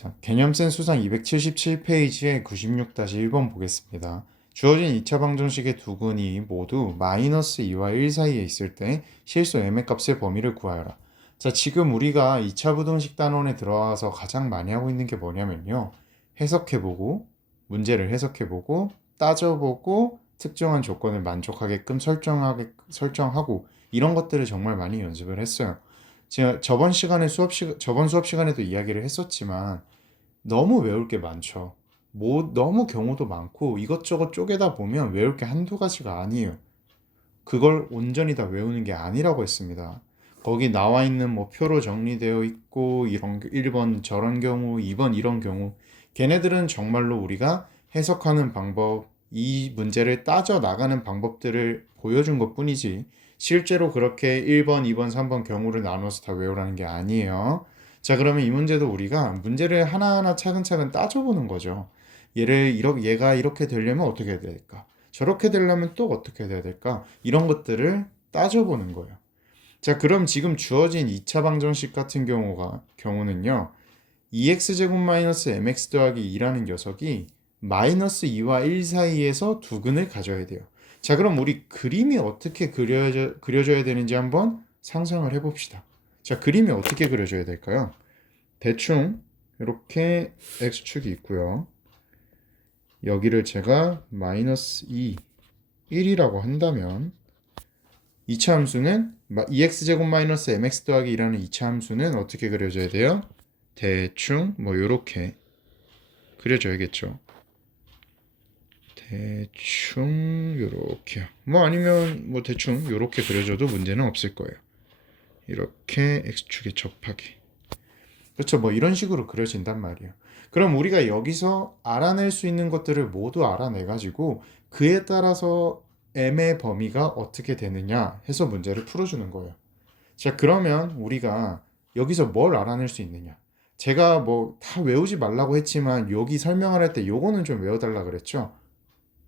자, 개념센 수상 277페이지의 96-1번 보겠습니다. 주어진 2차 방정식의 두 근이 모두 마이너스 2와 1 사이에 있을 때 실수 m의 값의 범위를 구하여라. 자, 지금 우리가 2차 부등식 단원에 들어와서 가장 많이 하고 있는 게 뭐냐면요. 해석해보고, 문제를 해석해보고, 따져보고, 특정한 조건을 만족하게끔 설정하고, 이런 것들을 정말 많이 연습을 했어요. 제가 저번 수업 시간에도 이야기를 했었지만, 너무 외울 게 많죠. 너무 경우도 많고 이것저것 쪼개다 보면 외울 게 한두 가지가 아니에요. 그걸 온전히 다 외우는 게 아니라고 했습니다. 거기 나와 있는 뭐 표로 정리되어 있고 이런 1번 저런 경우, 2번 이런 경우 걔네들은 정말로 우리가 해석하는 방법, 이 문제를 따져 나가는 방법들을 보여준 것뿐이지 실제로 그렇게 1번, 2번, 3번 경우를 나눠서 다 외우라는 게 아니에요. 자, 그러면 이 문제도 우리가 문제를 하나하나 차근차근 따져보는 거죠. 얘가 이렇게 되려면 어떻게 해야 될까? 저렇게 되려면 또 어떻게 해야 될까? 이런 것들을 따져보는 거예요. 자, 그럼 지금 주어진 2차 방정식 같은 경우는요. 2x제곱 마이너스 mx 더하기 2라는 녀석이 마이너스 2와 1 사이에서 두 근을 가져야 돼요. 자, 그럼 우리 그림이 어떻게 그려져야 되는지 한번 상상을 해봅시다. 자, 그림이 어떻게 그려져야 될까요? 대충 이렇게 x축이 있고요. 여기를 제가 마이너스 2, 1이라고 한다면 2차 함수는 2x제곱 마이너스 mx 더하기 2라는 2차 함수는 어떻게 그려져야 돼요? 대충 뭐 요렇게 그려져야겠죠. 대충 요렇게요. 뭐 아니면 뭐 대충 요렇게 그려져도 문제는 없을 거예요. 이렇게 x축에 접하게. 그렇죠. 뭐 이런 식으로 그려진단 말이에요. 그럼 우리가 여기서 알아낼 수 있는 것들을 모두 알아내가지고 그에 따라서 m의 범위가 어떻게 되느냐 해서 문제를 풀어주는 거예요. 자, 그러면 우리가 여기서 뭘 알아낼 수 있느냐? 제가 뭐 다 외우지 말라고 했지만 여기 설명을 할 때 요거는 좀 외워달라 그랬죠?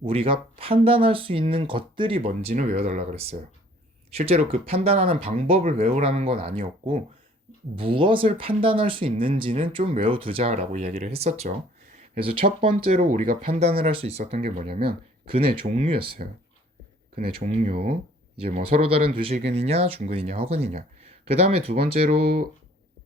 우리가 판단할 수 있는 것들이 뭔지는 외워달라 그랬어요. 실제로 그 판단하는 방법을 외우라는 건 아니었고 무엇을 판단할 수 있는지는 좀 외워두자라고 이야기를 했었죠. 그래서 첫 번째로 우리가 판단을 할 수 있었던 게 뭐냐면 근의 종류였어요. 근의 종류. 이제 뭐 서로 다른 두 실근이냐, 중근이냐, 허근이냐. 그 다음에 두 번째로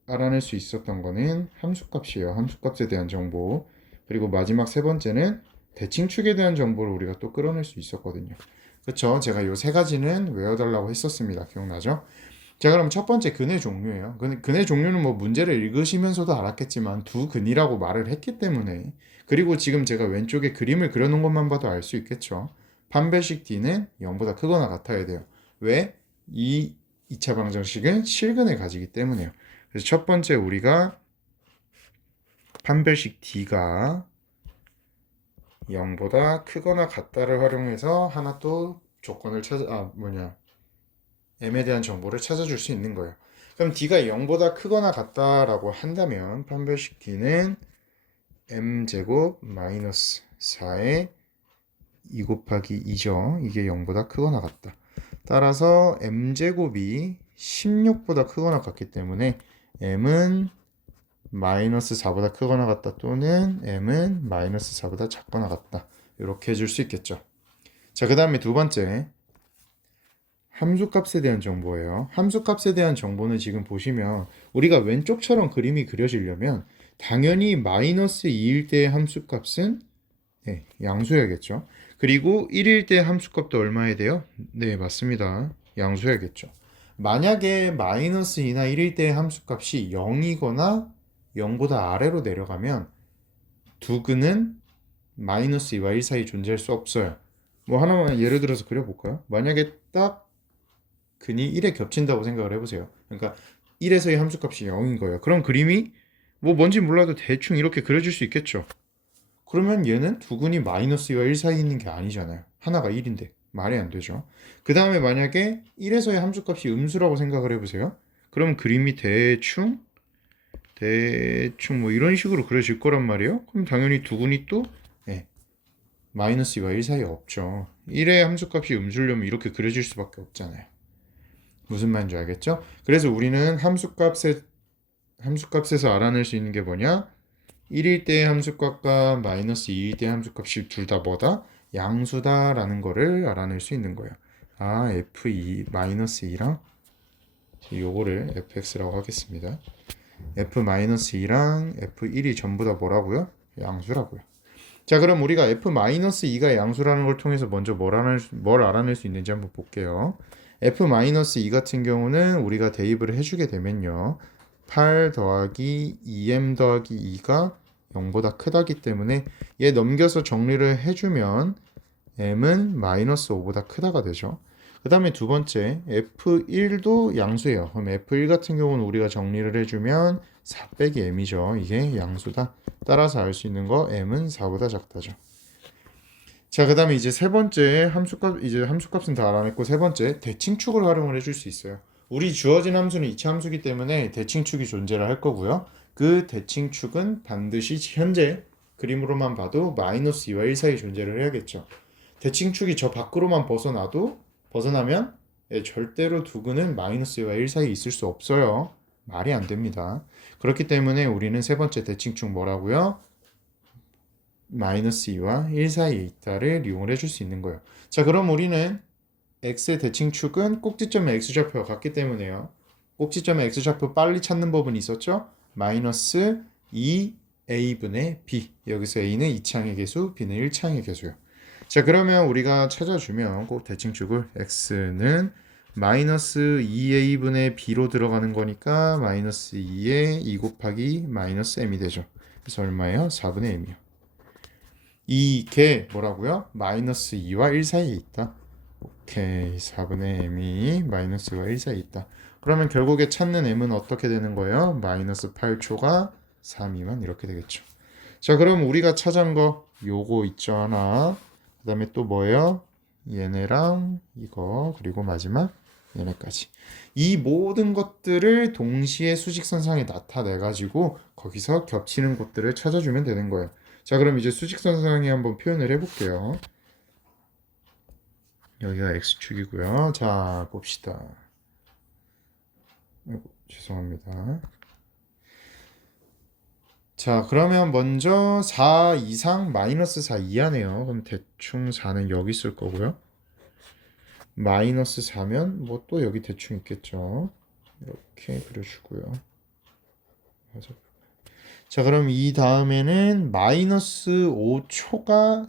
알아낼 수 있었던 거는 함수값이에요. 함수값에 대한 정보. 그리고 마지막 세 번째는 대칭축에 대한 정보를 우리가 또 끌어낼 수 있었거든요. 그렇죠? 제가 요 세 가지는 외워달라고 했었습니다. 기억나죠? 자, 그럼 첫 번째 근의 종류예요. 근의 종류는 뭐 문제를 읽으시면서도 알았겠지만 두 근이라고 말을 했기 때문에 그리고 지금 제가 왼쪽에 그림을 그려놓은 것만 봐도 알 수 있겠죠. 판별식 D는 0보다 크거나 같아야 돼요. 왜? 이 2차 방정식은 실근을 가지기 때문에요. 그래서 첫 번째 우리가 판별식 D가 0보다 크거나 같다를 활용해서 하나 또 조건을 m에 대한 정보를 찾아줄 수 있는 거예요. 그럼 D가 0보다 크거나 같다라고 한다면 판별식 D는 m제곱 마이너스 4의 2 곱하기 2죠. 이게 0보다 크거나 같다. 따라서 m제곱이 16보다 크거나 같기 때문에 m은 마이너스 4보다 크거나 같다 또는 m은 마이너스 4보다 작거나 같다. 이렇게 해줄 수 있겠죠. 자, 그 다음에 두 번째 함수값에 대한 정보예요. 함수값에 대한 정보는 지금 보시면 우리가 왼쪽처럼 그림이 그려지려면 당연히 마이너스 2일 때의 함수값은 양수해야겠죠. 그리고 1일 때 함수값도 얼마야 돼요? 네, 맞습니다. 양수해야겠죠. 만약에 마이너스 2나 1일 때의 함수값이 0이거나 0보다 아래로 내려가면 두 근은 마이너스 2와 1 사이 존재할 수 없어요. 뭐 하나만 예를 들어서 그려볼까요? 만약에 딱 근이 1에 겹친다고 생각을 해보세요. 그러니까 1에서의 함수값이 0인 거예요. 그럼 그림이 뭐 뭔지 몰라도 대충 이렇게 그려질 수 있겠죠. 그러면 얘는 두 근이 마이너스 2와 1 사이에 있는 게 아니잖아요. 하나가 1인데 말이 안 되죠. 그 다음에 만약에 1에서의 함수값이 음수라고 생각을 해보세요. 그럼 그림이 대충 뭐 이런 식으로 그려질 거란 말이에요. 그럼 당연히 두 근이 또 마이너스 2와 1 사이에 없죠. 1의 함수값이 음수려면 이렇게 그려질 수밖에 없잖아요. 무슨 말인지 알겠죠? 그래서 우리는 함수값에서 알아낼 수 있는 게 뭐냐? 1일 때의 함수값과 마이너스 2일 때의 함수값이 둘 다 뭐다? 양수다라는 거를 알아낼 수 있는 거예요. 아, f2 마이너스 2랑 요거를 fx라고 하겠습니다. f-2랑 f1이 전부 다 뭐라고요? 양수라고요. 자, 그럼 우리가 f-2가 양수라는 걸 통해서 먼저 뭘 알아낼 수 있는지 한번 볼게요. f-2 같은 경우는 우리가 대입을 해주게 되면요. 8 더하기 2m 더하기 2가 0보다 크다기 때문에 얘 넘겨서 정리를 해주면 m은 마이너스 5보다 크다가 되죠. 그 다음에 두 번째 f1도 양수예요. 그럼 f1 같은 경우는 우리가 정리를 해주면 4 빼기 m이죠. 이게 양수다. 따라서 알 수 있는 거 m은 4보다 작다죠. 자, 그 다음에 이제 세 번째 함수값은 다 알아냈고, 세 번째 대칭축을 활용을 해줄 수 있어요. 우리 주어진 함수는 이차 함수기 때문에 대칭축이 존재를 할 거고요. 그 대칭축은 반드시 현재 그림으로만 봐도 마이너스 2와 1 사이 존재를 해야겠죠. 대칭축이 저 밖으로만 벗어나면 절대로 두근은 마이너스 2와 1 사이에 있을 수 없어요. 말이 안 됩니다. 그렇기 때문에 우리는 세 번째 대칭축 뭐라고요? 마이너스 2와 1 사이에 있다를 이용을 해줄 수 있는 거예요. 자, 그럼 우리는 x의 대칭축은 꼭지점의 x좌표와 같기 때문에요. 꼭지점의 x좌표 빨리 찾는 법은 있었죠? 마이너스 2a분의 b. 여기서 a는 2창의 개수, b는 1창의 개수요. 자, 그러면 우리가 찾아주면 꼭 대칭축을 x는 마이너스 2a분의 b로 들어가는 거니까 마이너스 2에 2 곱하기 마이너스 m이 되죠. 그래서 얼마예요? 4분의 m이요. 이게 뭐라고요? 마이너스 2와 1 사이에 있다. 오케이. 4분의 m이 마이너스 2와 1 사이에 있다. 그러면 결국에 찾는 m은 어떻게 되는 거예요? 마이너스 8초가 4 미만 이렇게 되겠죠. 자, 그럼 우리가 찾은 거 요거 있죠 하나. 그 다음에 또 뭐예요? 얘네랑 이거 그리고 마지막 얘네까지. 이 모든 것들을 동시에 수직선상에 나타내 가지고 거기서 겹치는 곳들을 찾아주면 되는 거예요. 자, 그럼 이제 수직선상에 한번 표현을 해볼게요. 여기가 x축이고요. 자, 봅시다. 죄송합니다. 자, 그러면 먼저 4 이상 마이너스 4 이하네요. 그럼 대충 4는 여기 있을 거고요. 마이너스 4면 뭐 또 여기 대충 있겠죠. 이렇게 그려주고요. 맞아. 자, 그럼 이 다음에는 마이너스 5초가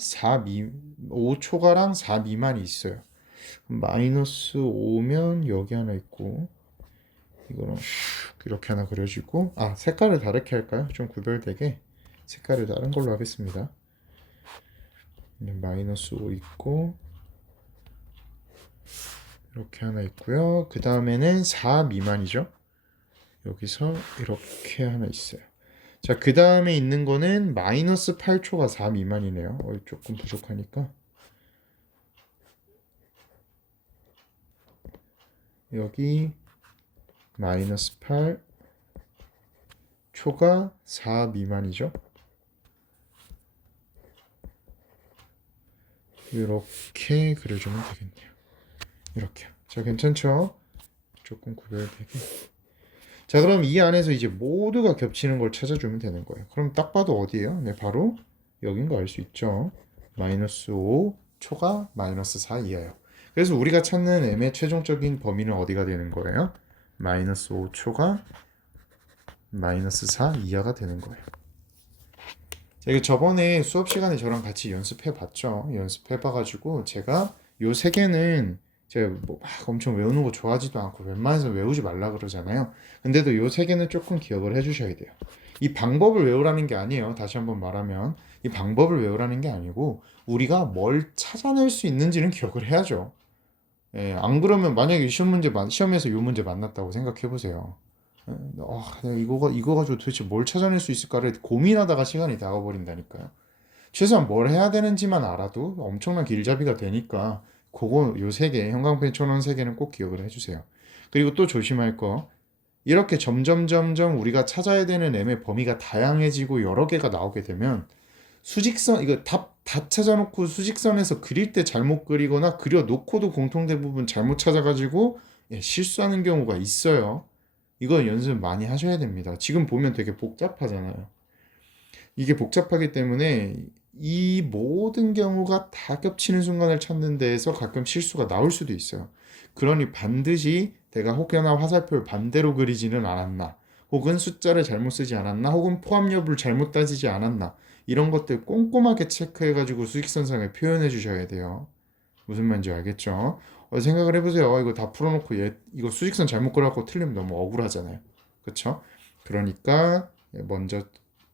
5초가랑 4 미만이 있어요. 마이너스 5면 여기 하나 있고 이거는 이렇게 하나 그려지고, 아, 색깔을 다르게 할까요? 좀 구별되게 색깔을 다른 걸로 하겠습니다. 마이너스 5 있고 이렇게 하나 있고요. 그 다음에는 4 미만이죠. 여기서 이렇게 하나 있어요. 자, 그 다음에 있는 거는 마이너스 8초가 4 미만이네요. 조금 부족하니까 여기 마이너스 8초가 4 미만이죠. 이렇게 그려주면 되겠네요. 이렇게요. 자, 괜찮죠? 조금 구별되게. 자, 그럼 이 안에서 이제 모두가 겹치는 걸 찾아주면 되는 거예요. 그럼 딱 봐도 어디예요? 네, 바로 여긴 거 알 수 있죠. 마이너스 5 초가 마이너스 4 이하예요. 그래서 우리가 찾는 m의 최종적인 범위는 어디가 되는 거예요? 마이너스 5 초가 마이너스 4 이하가 되는 거예요. 자, 이거 저번에 수업 시간에 저랑 같이 연습해 봤죠. 연습해 봐가지고 제가 요 세 개는 제가 뭐 막 엄청 외우는 거 좋아하지도 않고 웬만해서 외우지 말라 그러잖아요. 근데도 요 세 개는 조금 기억을 해주셔야 돼요. 이 방법을 외우라는 게 아니에요. 다시 한번 말하면 이 방법을 외우라는 게 아니고 우리가 뭘 찾아낼 수 있는지는 기억을 해야죠. 예, 안 그러면 만약에 시험에서 요 문제 만났다고 생각해 보세요. 내가 이거 가지고 도대체 뭘 찾아낼 수 있을까를 고민하다가 시간이 나가버린다니까요. 최소한 뭘 해야 되는지만 알아도 엄청난 길잡이가 되니까 그거 요 세 개, 형광펜 촌원 세 개는 꼭 기억을 해주세요. 그리고 또 조심할 거, 이렇게 점점 우리가 찾아야 되는 m의 범위가 다양해지고 여러 개가 나오게 되면 수직선 이거 다 찾아놓고 수직선에서 그릴 때 잘못 그리거나 그려놓고도 공통된 부분 잘못 찾아가지고 실수하는 경우가 있어요. 이거 연습 많이 하셔야 됩니다. 지금 보면 되게 복잡하잖아요. 이게 복잡하기 때문에 이 모든 경우가 다 겹치는 순간을 찾는 데에서 가끔 실수가 나올 수도 있어요. 그러니 반드시 내가 혹여나 화살표를 반대로 그리지는 않았나, 혹은 숫자를 잘못 쓰지 않았나, 혹은 포함 여부를 잘못 따지지 않았나, 이런 것들 꼼꼼하게 체크해가지고 수직선상에 표현해 주셔야 돼요. 무슨 말인지 알겠죠? 생각을 해보세요. 이거 다 풀어놓고 이거 수직선 잘못 그려갖고 틀리면 너무 억울하잖아요. 그쵸? 그러니까 먼저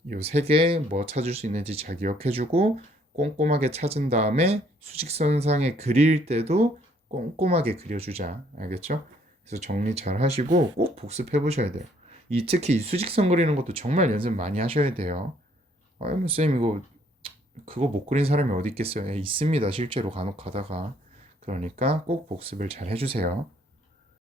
요 세 개 뭐 찾을 수 있는지 잘 기억해주고 꼼꼼하게 찾은 다음에 수직선상에 그릴 때도 꼼꼼하게 그려주자. 알겠죠? 그래서 정리 잘 하시고 꼭 복습해 보셔야 돼요. 특히 이 수직선 그리는 것도 정말 연습 많이 하셔야 돼요. 뭐 쌤 이거 그거 못 그린 사람이 어디 있겠어요? 있습니다. 실제로 간혹 가다가. 그러니까 꼭 복습을 잘 해주세요.